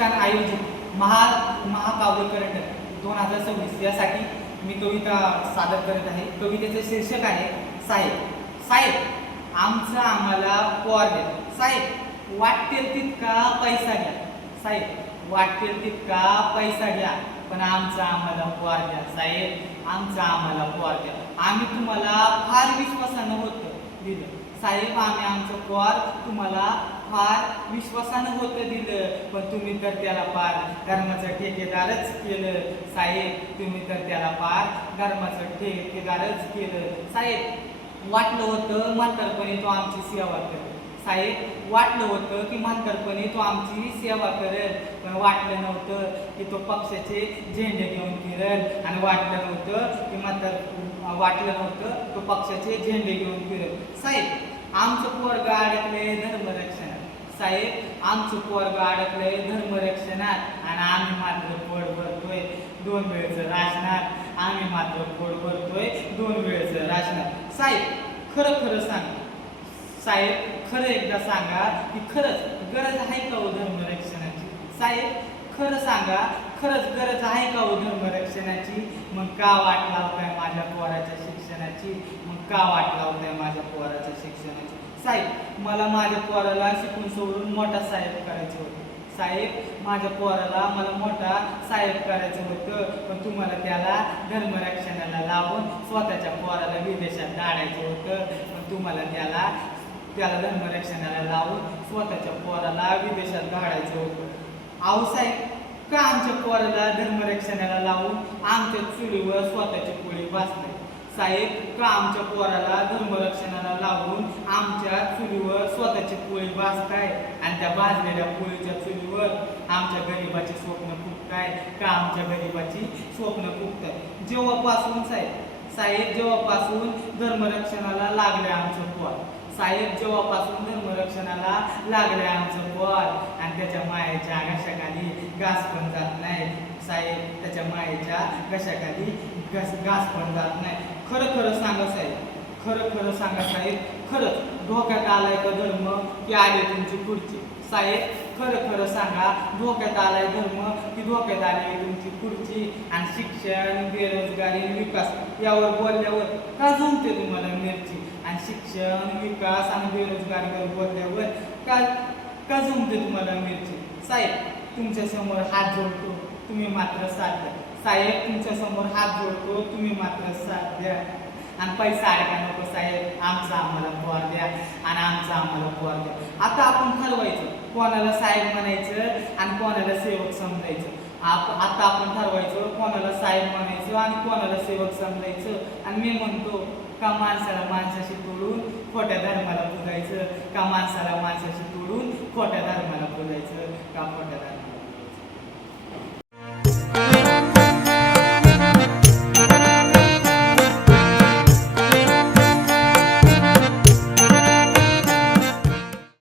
प्रतिष्ठान आयोजित महाकाव्य करंडक 2026 यासाठी मी कविता सादर करत आहे। कवितेचे शीर्षक आहे साहेब। साहेब आमचा आम्हाला पॉर द्या, साहेब वाटेल तितका पैसा घ्या, साहेब वाटेल तितका पैसा घ्या, पण आमचा आम्हाला पॉर द्या, साहेब आमचा आम्हाला पॉर द्या। आम्ही तुम्हाला फार विश्वासानं होतं दिलं, साहेब आम्ही आमचं पॉर तुम्हाला फार विश्वासानं होतं दिलं, पण तुम्ही तर त्याला फार धर्माचं ठेकेदारच केलं, साहेब तुम्ही तर त्याला फार धर्माचं ठेकेदारच केलं। साहेब वाटलं होतं म्हातारपणी तो आमची सेवा करेल, साहेब वाटलं होतं की म्हातारपणी तो आमची सेवा करेल, पण वाटलं नव्हतं की तो पक्षाचे झेंडे घेऊन फिरेल, आणि वाटलं नव्हतं की वाटलं नव्हतं तो पक्षाचे झेंडे घेऊन फिरेल। साहेब आमचं पोरगं अडकलंय धर्मरक्षणात, साहेब आमचं पोरगं अडकलंय धर्मरक्षणात, आणि आम्ही मात्र पोट भरतोय 2 वेळचं राशनात, आम्ही मात्र पोट भरतोय 2 वेळचं राशनात। साहेब खरं खरं सांगा, साहेब खरं एकदा सांगा की खरंच गरज आहे का हो धर्मरक्षणाची, साहेब खरं सांगा खरंच गरज आहे का हो धर्मरक्षणाची, मग का वाट लावताय माझ्या पोराच्या शिक्षणाची, मग का वाट लावताय माझ्या पोराच्या शिक्षणाची। साहेब मला माझ्या पोराला शिकून सोडून मोठा साहेब करायचं होतं, साहेब माझ्या पोराला मला मोठा साहेब करायचं होतं, पण तुम्हाला त्याला धर्मरक्षणाला लावून स्वतःच्या पोराला विदेशात धाडायचं होतं, पण तुम्हाला त्याला धर्मरक्षणाला लावून स्वतःच्या पोराला विदेशात धाडायचं होतं। अहो साहेब का आमच्या पोराला धर्मरक्षणाला लावून आमच्या चुलीवर स्वतःची पोळी भाजताय, साहेब का आमच्या पोराला धर्मरक्षणाला लावून आमच्या चुलीवर स्वतःची पोळी भाजताय, आणि त्या भाजलेल्या पोळीच्या चुलीवर आमच्या गरिबाची स्वप्न फुटताय, का आमच्या गरिबाची स्वप्न फुटताय। जेव्हापासून साहेब जेव्हापासून धर्मरक्षणाला लागले आमचं पोर, साहेब जेव्हापासून धर्मरक्षणाला लागले आमचं पोर, आणि त्याच्या मायेच्या घशाखाली घास पण जात नाही, साहेब त्याच्या मायेच्या घशाखाली घास पण जात नाही। खरं खरं सांगा साहेब, खरं खरं सांगा साहेब, खरंच धोक्यात आलाय का धर्म की आली तुमची खुर्ची, साहेब खरं खरं सांगा धोक्यात आलाय धर्म की धोक्यात आली तुमची खुर्ची, आणि शिक्षण बेरोजगारी विकास यावर बोलल्यावर का जमते तुम्हाला मिरची, आणि शिक्षण विकास आणि बेरोजगारीवर बोलल्यावर का जमते तुम्हाला मिरची। साहेब तुमच्या समोर हात जोडतो तुम्ही मात्र साथ द्या, साहेब तुमच्या समोर हात जोडतो तुम्ही मात्र साथ द्या, आणि पैसा अडका नको साहेब आमचा आम्हाला पॉर द्या, आणि आमचा आम्हाला पॉर द्या। आता आपण ठरवायचं कोणाला साहेब म्हणायचं आणि कोणाला सेवक समजायचं, आता आपण ठरवायचं कोणाला साहेब म्हणायचं आणि कोणाला सेवक समजायचं। आणि मी म्हणतो का माणसाला माणसाशी तोडून खोट्या धर्माला पुजायचं, का माणसाला माणसाशी तोडून खोट्या धर्माला पुजायचं, का खोट्या धर्माला